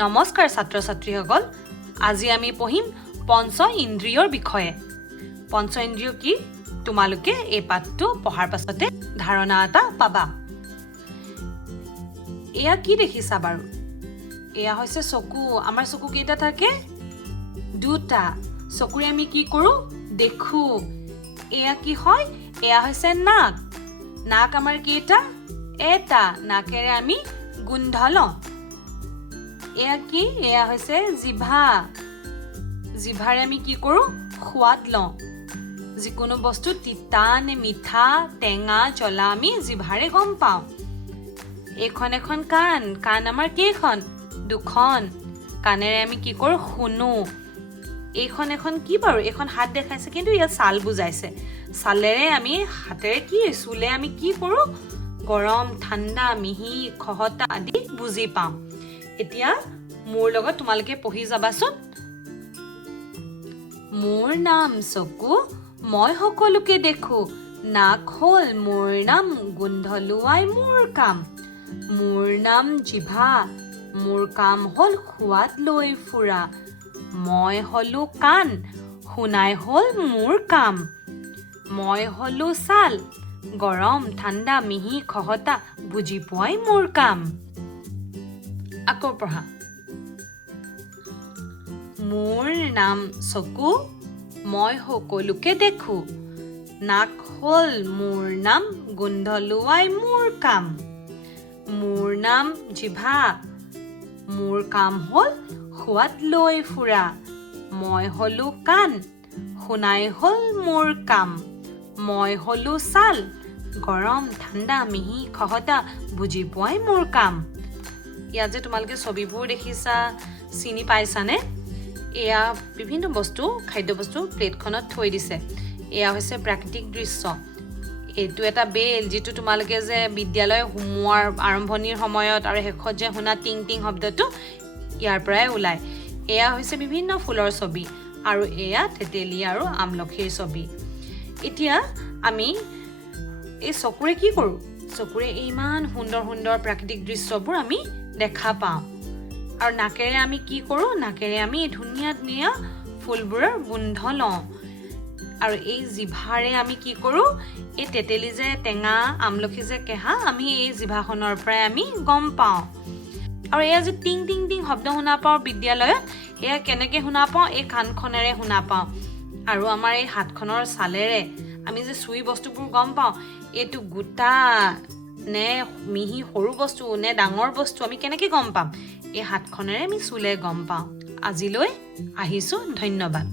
নমস্কাৰ ছাত্ৰ ছাত্ৰীসকল আজি আমি পঢ়িম পঞ্চ ইন্দ্ৰিয়ৰ বিষয়ে পঞ্চ ইন্দ্ৰিয় কি তোমালোকে এই পাঠটো পঢ়াৰ পাছতে ধাৰণা এটা পাবা এয়া কি দেখিছা বাৰু এয়া হৈছে চকু আমাৰ চকু কেইটা থাকে দুটা চকুৰে আমি কি কৰো দেখো এয়া কি হয় এয়া হৈছে নাক নাক আমাৰ কেইটা এটা নাকেৰে আমি গোন্ধ লওঁ এয়া কি এয়া হৈছে জিভা জিভাৰে আমি কি কৰো সোৱাদ লওঁ যিকোনো বস্তু তিতা নে মিঠা টেঙা জ্বলা আমি জিভাৰে গম পাওঁ এখন এখন কাণ কাণ আমাৰ কেইখন দুখন কাণেৰে আমি কি কৰো শুনো এইখন এখন কি বাৰু এখন হাত দেখাইছে কিন্তু ইয়াত ছাল বুজাইছে ছালেৰে আমি হাতেৰে কি চুলে আমি কি কৰো গৰম ঠাণ্ডা মিহি খহটা আদি বুজি পাওঁ এতিয়া মোৰ লগত তোমালোকে পঢ়ি যাবাচোন মোৰ নাম চকু মই সকলোকে দেখো নাক হ'ল মোৰ নাম গোন্ধ লোৱাই মোৰ কাম মোৰ নাম জিভা মোৰ কাম হ'ল সোৱাদ লৈ ফুৰা মই হলো কাণ শুনাই হ'ল মোৰ কাম মই হলো ছাল গৰম ঠাণ্ডা মিহি খহটা বুজি পোৱাই মোৰ কাম আকৌ পঢ়া মোৰ নাম চকু মই সকলোকে দেখো নাক হ'ল মোৰ নাম গোন্ধ লোৱাই মোৰ কাম মোৰ নাম জিভা মোৰ কাম হ'ল সোৱাদ লৈ ফুৰা মই হলো কাণ শুনাই হ'ল মোৰ কাম মই হলো ছাল গৰম ঠাণ্ডা মিহি খহটা বুজি পোৱাই মোৰ কাম ইয়াত যে তোমালোকে ছবিবোৰ দেখিছা চিনি পাইছানে এয়া বিভিন্ন বস্তু খাদ্য বস্তু প্লেটখনত থৈ দিছে এয়া হৈছে প্ৰাকৃতিক দৃশ্য এইটো এটা বেল যেটো তোমালোকে যে বিদ্যালয় হোমৱাৰ আৰম্ভণিৰ সময়ত আৰু শেষত যে শুনা টিং টিং শব্দটো ইয়াৰ পৰাই ওলাই এয়া হৈছে বিভিন্ন ফুলৰ ছবি আৰু এয়া তেতেলী আৰু আমলখিৰ ছবি এতিয়া আমি এই চকুৰে কি কৰো চকুৰে ইমান সুন্দৰ সুন্দৰ প্ৰাকৃতিক দৃশ্যবোৰ আমি দেখা পাওঁ আৰু নাকেৰে আমি কি কৰো নাকেৰে আমি ধুনীয়া ধুনীয়া ফুলবোৰৰ গোন্ধ লওঁ আৰু এই জিভাৰে আমি কি কৰো এই তেতেলী যে টেঙা আমলখি যে কেহা আমি এই জিভাখনৰ পৰাই আমি গম পাওঁ আৰু এয়া যে টিং টিং টিং শব্দ শুনা পাওঁ বিদ্যালয়ত এয়া কেনেকে শুনা পাওঁ এই কাণখনেৰে শুনা পাওঁ আৰু আমাৰ এই হাতখনৰ ছালেৰে আমি যে চুই বস্তুবোৰ গম পাওঁ এইটো গোটা নে মিহি সৰু বস্তু নে ডাঙৰ বস্তু আমি কেনেকে গম পাম এই হাতখনেৰে আমি চুলে গম পাওঁ আজিলৈ আহিছো ধন্যবাদ